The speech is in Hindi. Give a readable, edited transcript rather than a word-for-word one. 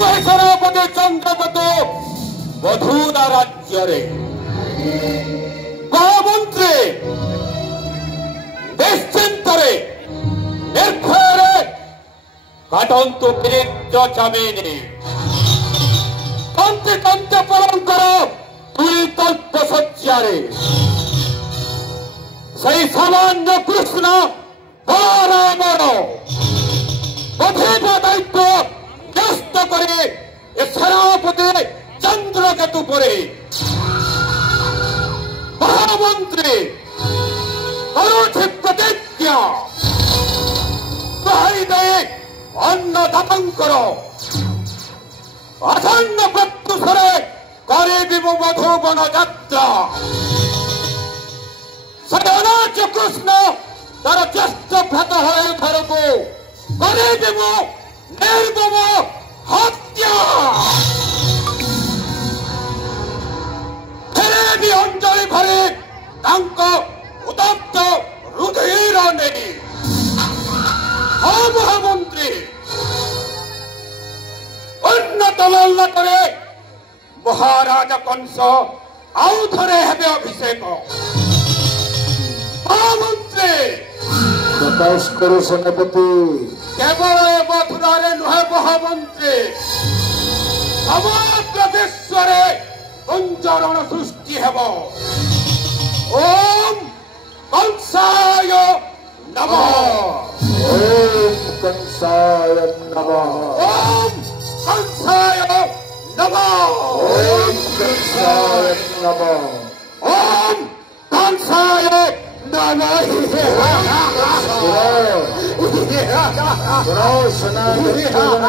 महेश्वरपति चंद्रपत मधुरा राज्य गृहमंत्री निश्चिंत निर्भय काटंतु पीड़ित जमीन तंत्र तंत्र पालन करो तुई तल्प सज्जारे सही सामान्य कृष्ण बारामर कथित दायित्व न्यस्त करे सेनापति चंद्रकेतु परे महामंत्री करुछि प्रतिज्ञा अन्नदातंकर आसन्न प्रत्युषरे करेदिव मधुबन यात्रा सदानाच कृष्ण तार ज्येष्ठ भ्रात घर को करेदिव निर्मम हत्या फेरेबी अंजलि भरे उदत्त रुधिर नहीं महामंत्री उन्नतरे महाराज कंस आउ थे हेबे अभिषेक महामंत्री प्रकाश करो सेनापति केवल ए मथुरा नुहे महामंत्री समग्र विश्व कुंजरण सृष्टि हेब ओम कंसाय नमः ओम कंसाय नमः ओम कंसाय नमः ओम कंसाय नमः ओम कंसाय नमः सुनो सनातन